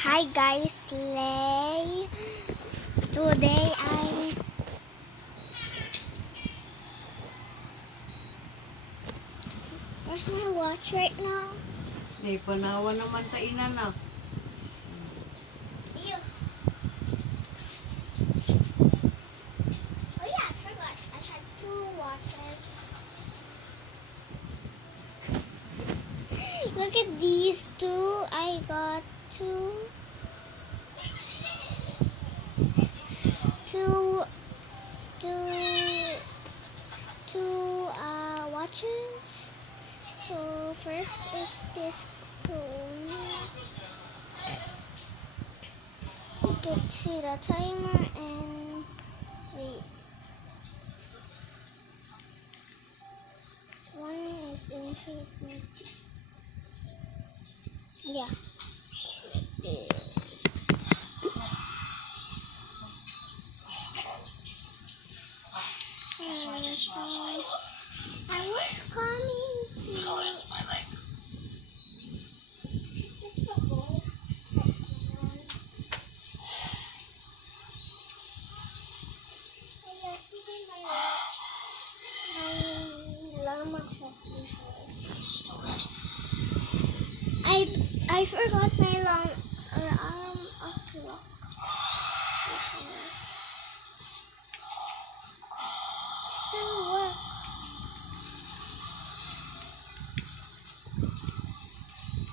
Hi guys, Slay. Today where's my watch right now? Panawa naman tainan na. Ew. Oh yeah, I forgot. I had 2 watches. Look at these 2. I got 2 watches. So first is this phone. You can see the timer and wait. This one is infinity. Yeah. I was coming to. Oh, that's my leg. It's a hole. Oh yeah, see my watch. My alarm clock before. Storage. I forgot my alarm clock before. Still work.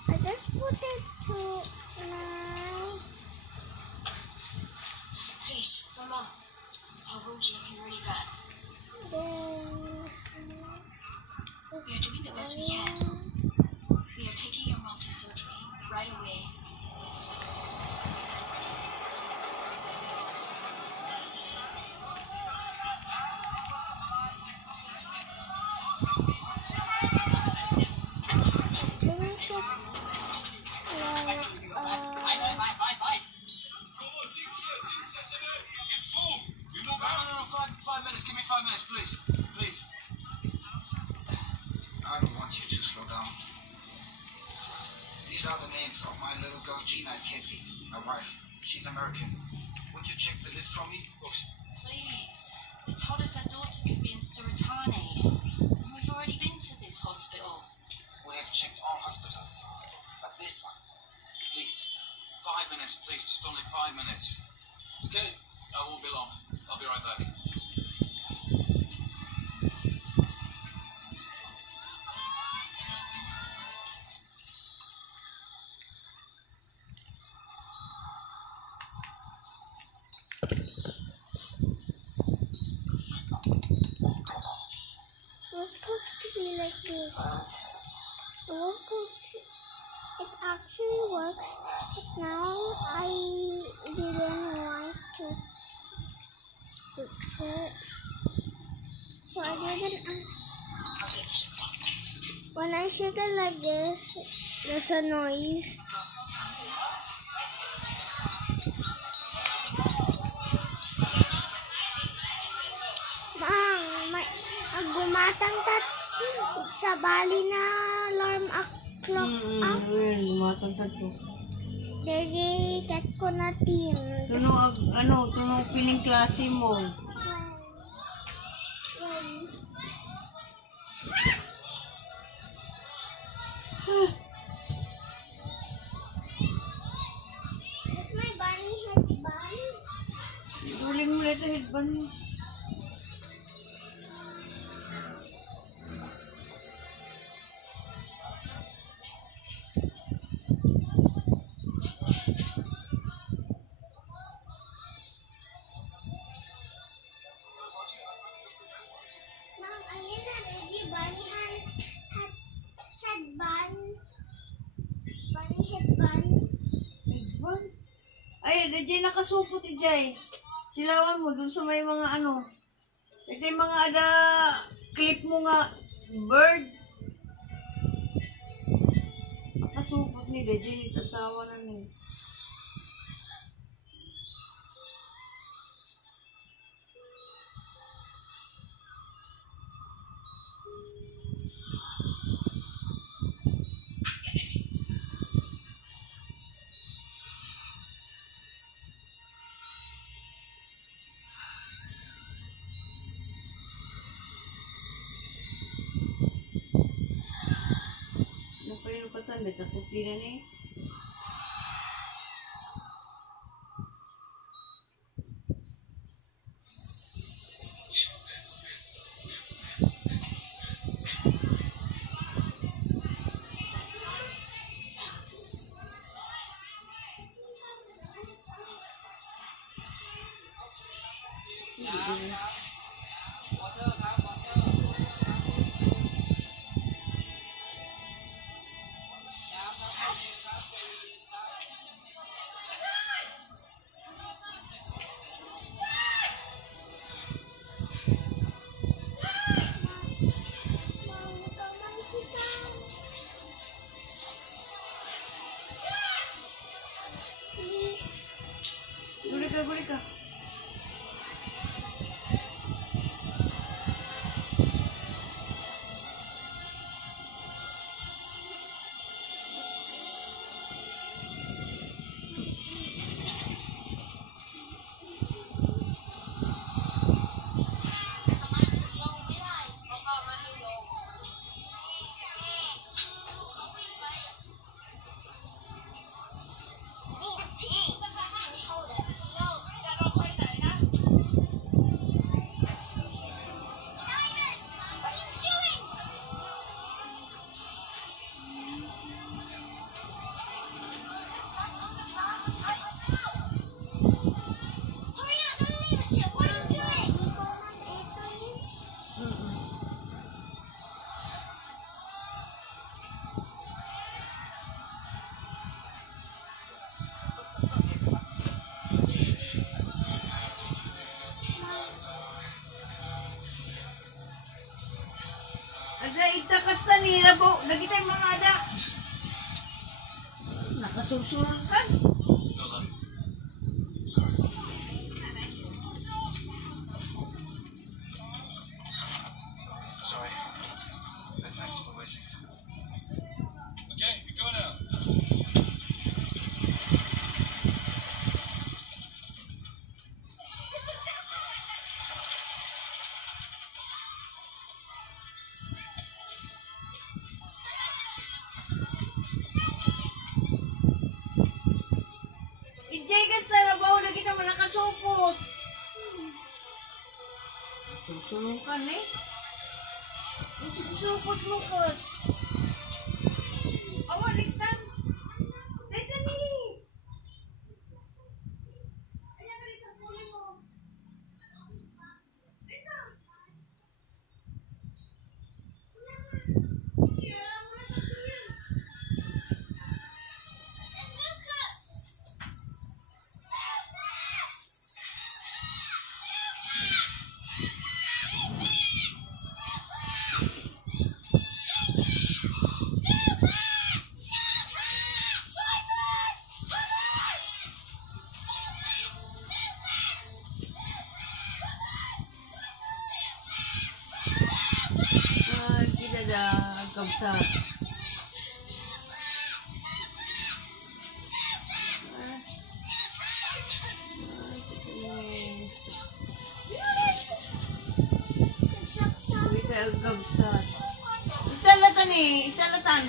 I just put it to my. Please, Mama. Our wound's looking really bad. We are doing the best we can. We are taking your mom to surgery right away. No, 5 minutes. Give me 5 minutes, please. Please. I don't want you to slow down. These are the names of my little girl Gina and Kathy, my wife. She's American. Would you check the list for me? Oops. Please. They told us our daughter could be in Suratani. And we've already been to this hospital. We have checked all hospitals, but this one, please. 5 minutes, please. Just only 5 minutes. Okay? I won't be long. I'll be right back. It was supposed to be like this. It actually works, but now I didn't want to fix it. So I didn't. I'll get this thing. When I shake it like this, there's a noise. Gumatang sa bali na alarm clock up. Matantad ko. Dede kat ko na team. Tunong piling klase mo. Is my bunny headband? Duling mo ito headband mo. Ma'am, ayun na, ready bunny headband. Bunny headband. Headband? Ay, DJ nakasupot Jay. Silawan mo dun sa may mga ano. Ito yung mga clip mo nga bird. Nakasupot ni DJ, ito asawa na niya. Kan, nagkaputi na ni. Please. Guli ka, guli ka. Need a pee. Can you hold it? No. Simon, what are you doing? Hurry up, don't leave us here. What are you doing? Ada itakas ta ni Rabo. Nagitay mga ada. Nakasusulong kan. Lola. Sorry. Sorry. But thanks for waiting. Okay, we go now. Ijay gas na Rabo. Nagitay mo nakasupot. Susulong kan eh. Susupot mo kot. Awa, ligtan. Ligtan ni. Ayan ka sa puli mo. Ligtan. Alam mo na tayo. It's Lucas. Ay, kita dah kabsat. Kita kabsat. Italatan ni, italatan.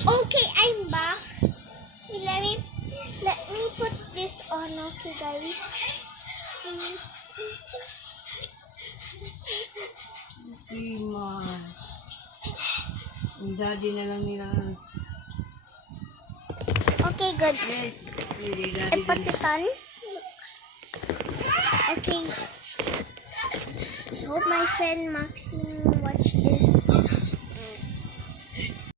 Okay, I'm back. Let me put this on, okay, guys. Iman. Ang daddy na lang nila. Okay, good. Hindi I daddy put din. it on. Okay. I hope my friend Maxine watch this.